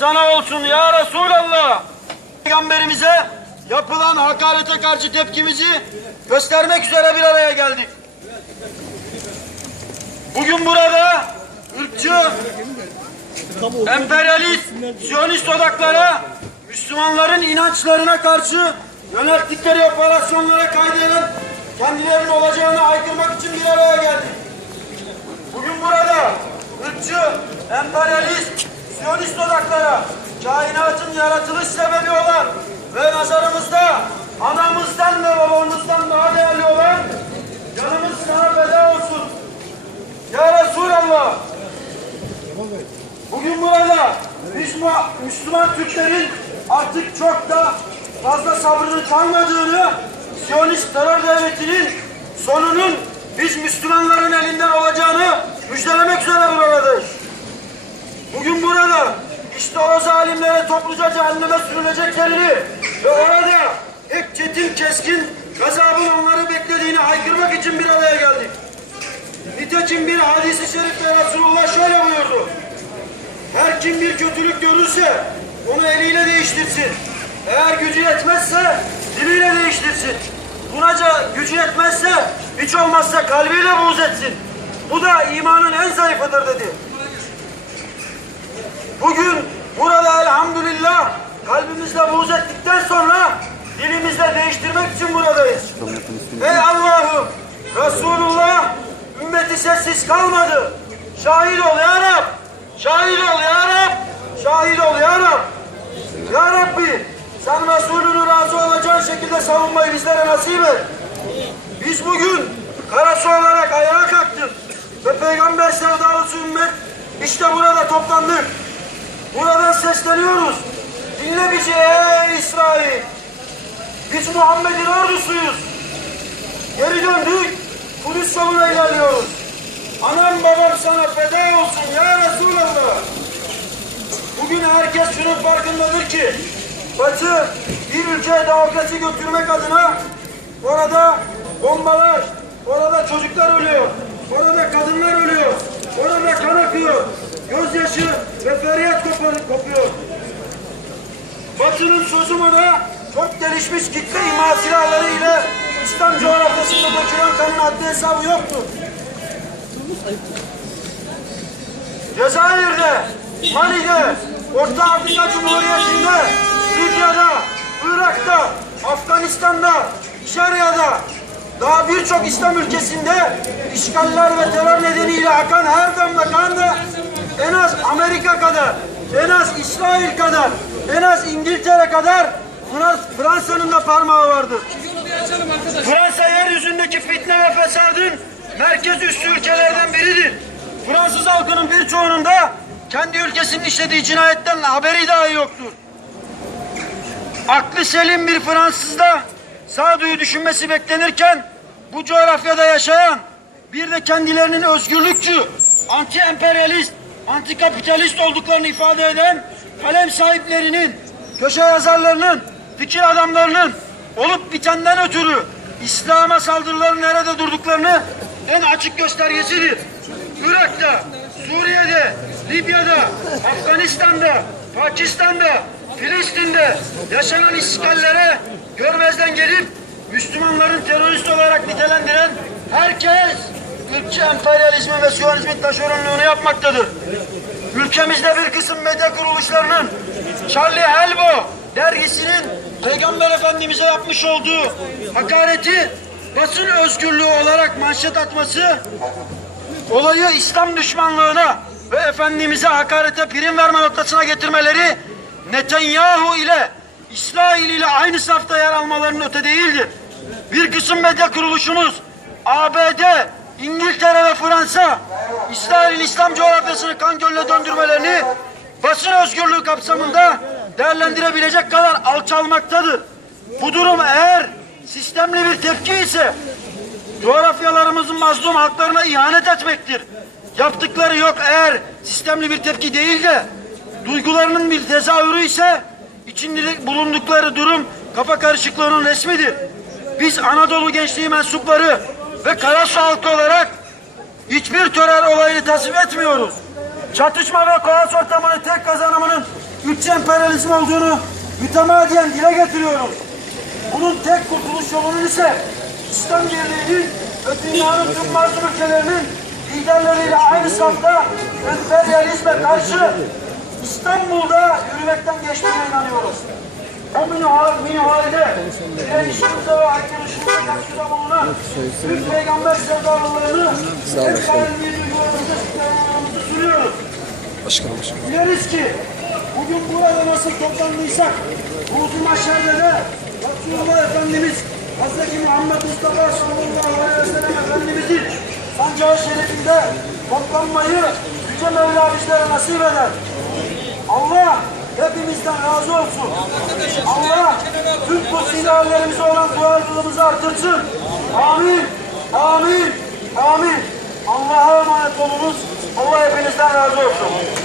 sana olsun ya Resulallah. Peygamberimize yapılan hakarete karşı tepkimizi göstermek üzere bir araya geldik. Bugün burada ırkçı, emperyalist, siyonist odaklara, Müslümanların inançlarına karşı yönelttikleri operasyonlara kaydeden kendilerinin olacağını aykırmak için bir araya geldik. Bugün burada ırkçı, emperyalist, siyonist odaklara kainatın yaratılış sebebi olan ve nazarımızda anamızdan ve babamızdan daha değerli olan canımız sana feda olsun. Ya Resulallah Bugün burada mu- Müslüman Türklerin artık çok da fazla sabrının kalmadığını, Siyonist terör devletinin sonunun biz Müslümanların elinden olacağını müjdelemek üzere buradayız. İşte o zalimlere topluca cehenneme sürüleceklerini ve orada hep çetin keskin gazabın onları beklediğini haykırmak için bir araya geldik. Nitekim bir hadisi şerifte Resulullah şöyle buyurdu. Her kim bir kötülük görürse onu eliyle değiştirsin. Eğer gücü yetmezse diliyle değiştirsin. Bunaca gücü yetmezse hiç olmazsa kalbiyle buğz etsin. Bu da imanın en zayıfıdır dedi. Bugün burada elhamdülillah kalbimizle buğz ettikten sonra dilimizle değiştirmek için buradayız. Ey Allah'ım Resulullah ümmeti sessiz kalmadı. Şahit ol ya Rab. Şahit ol ya Rab. Şahit ol ya Rab. Ya Rabbi sen Resulünü razı olacağın şekilde savunmayı bizlere nasip et. Biz bugün karası olarak ayağa kalktık. Ve peygamber sevdalısı ümmet işte burada toplandık. Sesleniyoruz. Dinle bizi ey İsrail. Biz Muhammed'in ordusuyuz. Geri döndük. Kudüs yoluna ilerliyoruz. Anam babam sana feda olsun ya Resulallah. Bugün herkes şunun farkındadır ki Batı bir ülkeye demokrasi götürmek adına orada bombalar, orada çocuklar ölüyor, orada kadınlar ölüyor, orada kan akıyor, gözyaşı ve feryat kopuyor. Batı'nın sözü bana çok gelişmiş kitle imha silahları İslam coğrafyasında dökülen kanın haddi hesabı yoktur. Cezayir'de, Mali'de, Orta Afrika Cumhuriyeti'nde, Libya'da, Irak'ta, Afganistan'da, Şeria'da, daha birçok İslam ülkesinde işgaller ve terör nedeniyle akan her damla kan da en az Amerika kadar, en az İsrail kadar, en az İngiltere kadar Frans- Fransa'nın da parmağı vardır. Fransa yeryüzündeki fitne ve fesadın merkez üssü ülkelerden biridir. Fransız halkının birçoğunun da kendi ülkesinin işlediği cinayetten haberi dahi yoktur. Aklı selim bir Fransızda sağduyu düşünmesi beklenirken bu coğrafyada yaşayan bir de kendilerinin özgürlükçü, anti-emperyalist, anti-kapitalist olduklarını ifade eden kalem sahiplerinin, köşe yazarlarının, fikir adamlarının olup bitenden ötürü İslam'a saldırıların nerede durduklarını en açık göstergesidir. Irak'ta, Suriye'de, Libya'da, Afganistan'da, Pakistan'da, Filistin'de yaşanan işgallere görmezden gelip Müslümanların terörist olarak nitelendiren herkes ırkçı emperyalizmi ve siyonizmin taşeronluğunu yapmaktadır. Ülkemizde bir kısım medya kuruluşlarının Charlie Hebdo dergisinin Peygamber Efendimiz'e yapmış olduğu hakareti basın özgürlüğü olarak manşet atması olayı İslam düşmanlığına ve Efendimiz'e hakarete prim verme noktasına getirmeleri Netanyahu ile İsrail ile aynı safta yer almalarının öte değildir. Bir kısım medya kuruluşumuz ABD, İngiltere ve Fransa İsrail'in İslam coğrafyasını kan gölüne döndürmelerini basın özgürlüğü kapsamında değerlendirebilecek kadar alçalmaktadır. Bu durum eğer sistemli bir tepki ise coğrafyalarımızın mazlum halklarına ihanet etmektir. Yaptıkları yok eğer sistemli bir tepki değil de duygularının bir tezahürü ise içinde bulundukları durum kafa karışıklığının resmidir. Biz Anadolu gençliği mensupları ve Karasu halkı olarak hiçbir terör olayını tasvip etmiyoruz. çatışma ve kaos ortamının tek kazanımının ülke emperyalizm olduğunu mütemadiyen dile getiriyoruz. Bunun tek kurtuluş yolunun ise İslam Birliği'nin ve dünyanın tüm mazlum ülkelerinin liderleriyle aynı safta emperyalizme karşı İstanbul'da yürümekten geçtiğine inanıyoruz. O minhal, minhalde direnişimize ve aykırışımıza katkıda bulunan Türk Peygamber sevdalılığını hep kalbi duygularımızı, sıkıntılarımızı sürüyoruz. Biliriz ki bugün burada nasıl toplandıysak bu uzun mahşerde de Resulullah Efendimiz Hz. Muhammed Mustafa sallallahu aleyhi ve sellem Efendimizin sancağı şerifinde toplanmayı Yüce Mevla bizlere nasip eder. Allah hepimizden razı olsun. Allah tüm bu silahlarımıza olan duyarlılığımızı artırsın. Amin. Amin. Amin. Allah'a emanet olunuz. Allah hepinizden razı olsun.